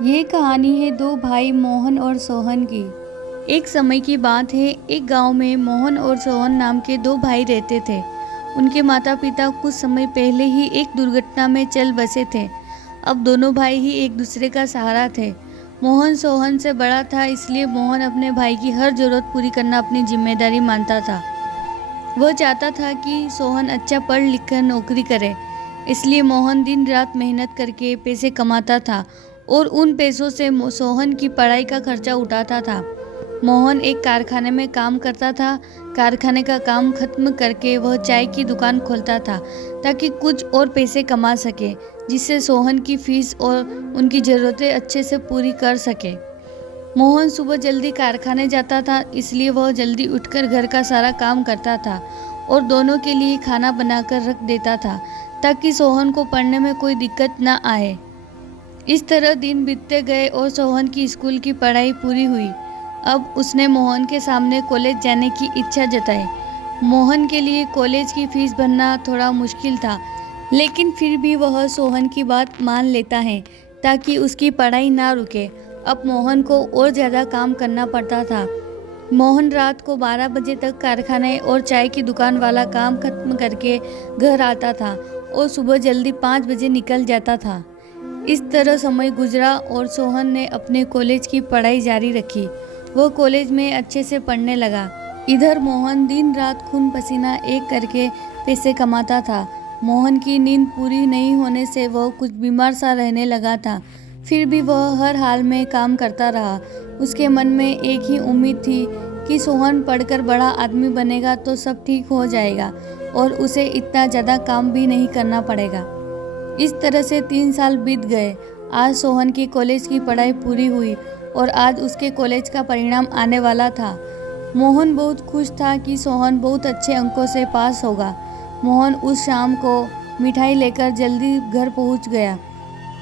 ये कहानी है दो भाई मोहन और सोहन की। एक समय की बात है, एक गांव में मोहन और सोहन नाम के दो भाई रहते थे। उनके माता पिता कुछ समय पहले ही एक दुर्घटना में चल बसे थे। अब दोनों भाई ही एक दूसरे का सहारा थे। मोहन सोहन से बड़ा था, इसलिए मोहन अपने भाई की हर जरूरत पूरी करना अपनी जिम्मेदारी मानता था। वह चाहता था कि सोहन अच्छा पढ़ लिख कर नौकरी करे, इसलिए मोहन दिन रात मेहनत करके पैसे कमाता था और उन पैसों से सोहन की पढ़ाई का खर्चा उठाता था। मोहन एक कारखाने में काम करता था। कारखाने का काम खत्म करके वह चाय की दुकान खोलता था ताकि कुछ और पैसे कमा सके, जिससे सोहन की फीस और उनकी ज़रूरतें अच्छे से पूरी कर सके। मोहन सुबह जल्दी कारखाने जाता था, इसलिए वह जल्दी उठकर घर का सारा काम करता था और दोनों के लिए खाना बनाकर रख देता था ताकि सोहन को पढ़ने में कोई दिक्कत न आए। इस तरह दिन बीतते गए और सोहन की स्कूल की पढ़ाई पूरी हुई। अब उसने मोहन के सामने कॉलेज जाने की इच्छा जताई। मोहन के लिए कॉलेज की फीस भरना थोड़ा मुश्किल था, लेकिन फिर भी वह सोहन की बात मान लेता है ताकि उसकी पढ़ाई ना रुके। अब मोहन को और ज़्यादा काम करना पड़ता था। मोहन रात को 12 बजे तक कारखाने और चाय की दुकान वाला काम खत्म करके घर आता था और सुबह जल्दी 5 बजे निकल जाता था। इस तरह समय गुजरा और सोहन ने अपने कॉलेज की पढ़ाई जारी रखी। वह कॉलेज में अच्छे से पढ़ने लगा। इधर मोहन दिन रात खून पसीना एक करके पैसे कमाता था। मोहन की नींद पूरी नहीं होने से वह कुछ बीमार सा रहने लगा था। फिर भी वह हर हाल में काम करता रहा। उसके मन में एक ही उम्मीद थी कि सोहन पढ़कर बड़ा आदमी बनेगा तो सब ठीक हो जाएगा और उसे इतना ज़्यादा काम भी नहीं करना पड़ेगा। इस तरह से 3 साल बीत गए। आज सोहन की कॉलेज की पढ़ाई पूरी हुई और आज उसके कॉलेज का परिणाम आने वाला था। मोहन बहुत खुश था कि सोहन बहुत अच्छे अंकों से पास होगा। मोहन उस शाम को मिठाई लेकर जल्दी घर पहुंच गया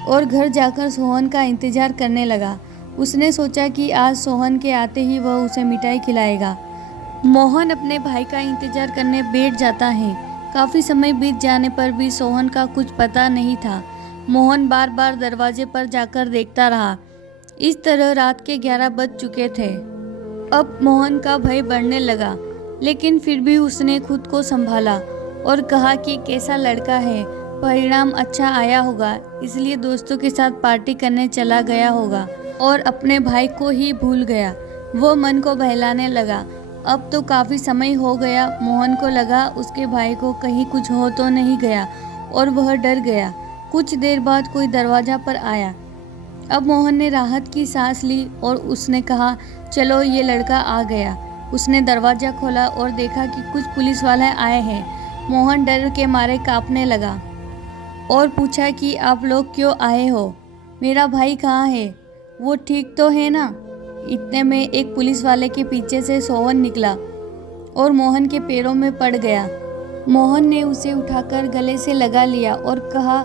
और घर जाकर सोहन का इंतज़ार करने लगा। उसने सोचा कि आज सोहन के आते ही वह उसे मिठाई खिलाएगा। मोहन अपने भाई का इंतज़ार करने बैठ जाता है। काफ़ी समय बीत जाने पर भी सोहन का कुछ पता नहीं था। मोहन बार बार दरवाजे पर जाकर देखता रहा। इस तरह रात के 11 बज चुके थे। अब मोहन का भय बढ़ने लगा, लेकिन फिर भी उसने खुद को संभाला और कहा कि कैसा लड़का है, परिणाम अच्छा आया होगा, इसलिए दोस्तों के साथ पार्टी करने चला गया होगा और अपने भाई को ही भूल गया। वो मन को बहलाने लगा। अब तो काफ़ी समय हो गया। मोहन को लगा उसके भाई को कहीं कुछ हो तो नहीं गया और वह डर गया। कुछ देर बाद कोई दरवाज़ा पर आया। अब मोहन ने राहत की सांस ली और उसने कहा, चलो ये लड़का आ गया। उसने दरवाज़ा खोला और देखा कि कुछ पुलिस वाले आए हैं। मोहन डर के मारे कांपने लगा और पूछा कि आप लोग क्यों आए हो? मेरा भाई कहाँ है? वो ठीक तो है ना? इतने में एक पुलिस वाले के पीछे से सोहन निकला और मोहन के पैरों में पड़ गया। मोहन ने उसे उठाकर गले से लगा लिया और कहा,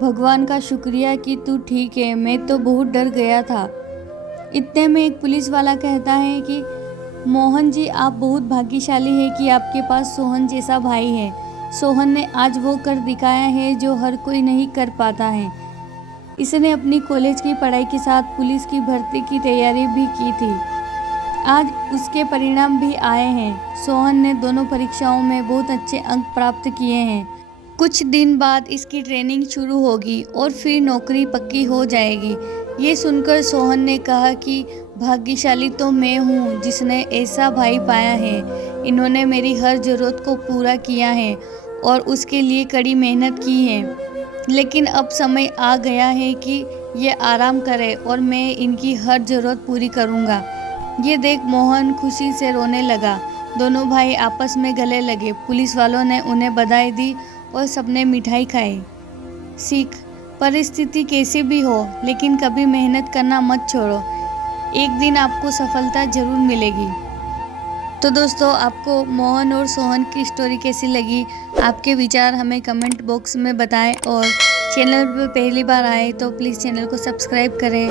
भगवान का शुक्रिया कि तू ठीक है, मैं तो बहुत डर गया था। इतने में एक पुलिस वाला कहता है कि मोहन जी, आप बहुत भाग्यशाली हैं कि आपके पास सोहन जैसा भाई है। सोहन ने आज वो कर दिखाया है जो हर कोई नहीं कर पाता है। इसने अपनी कॉलेज की पढ़ाई के साथ पुलिस की भर्ती की तैयारी भी की थी। आज उसके परिणाम भी आए हैं। सोहन ने दोनों परीक्षाओं में बहुत अच्छे अंक प्राप्त किए हैं। कुछ दिन बाद इसकी ट्रेनिंग शुरू होगी और फिर नौकरी पक्की हो जाएगी। ये सुनकर सोहन ने कहा कि भाग्यशाली तो मैं हूँ जिसने ऐसा भाई पाया है। इन्होंने मेरी हर ज़रूरत को पूरा किया है और उसके लिए कड़ी मेहनत की है। लेकिन अब समय आ गया है कि ये आराम करे और मैं इनकी हर ज़रूरत पूरी करूँगा। ये देख मोहन खुशी से रोने लगा। दोनों भाई आपस में गले लगे। पुलिस वालों ने उन्हें बधाई दी और सबने मिठाई खाई। सीख, परिस्थिति कैसी भी हो, लेकिन कभी मेहनत करना मत छोड़ो। एक दिन आपको सफलता ज़रूर मिलेगी। तो दोस्तों, आपको मोहन और सोहन की स्टोरी कैसी लगी? आपके विचार हमें कमेंट बॉक्स में बताएं और चैनल पर पहली बार आए तो प्लीज़ चैनल को सब्सक्राइब करें।